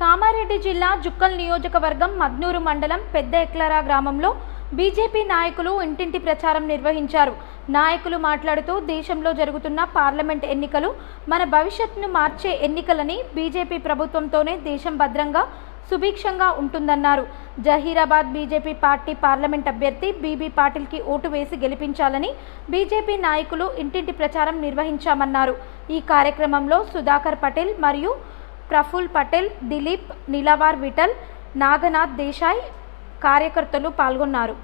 కామారెడ్డి జిల్లా జుక్కల్ నియోజకవర్గం మద్నూరు మండలం పెద్ద ఎక్లరా గ్రామంలో బీజేపీ నాయకులు ఇంటింటి ప్రచారం నిర్వహించారు. నాయకులు మాట్లాడుతూ దేశంలో జరుగుతున్న పార్లమెంట్ ఎన్నికలు మన భవిష్యత్తును మార్చే ఎన్నికలని, బీజేపీ ప్రభుత్వంతోనే దేశం భద్రంగా సుభిక్షంగా ఉంటుందన్నారు. జహీరాబాద్ బీజేపీ పార్టీ పార్లమెంట్ అభ్యర్థి బీబీ పాటిల్కి ఓటు వేసి గెలిపించాలని బీజేపీ నాయకులు ఇంటింటి ప్రచారం నిర్వహించామన్నారు. ఈ కార్యక్రమంలో సుధాకర్ పటేల్ మరియు ప్రఫుల్ పటేల్, దిలీప్, నిలవార్ విఠల్, నాగనాథ్ దేశాయ్ కార్యకర్తలు పాల్గొన్నారు.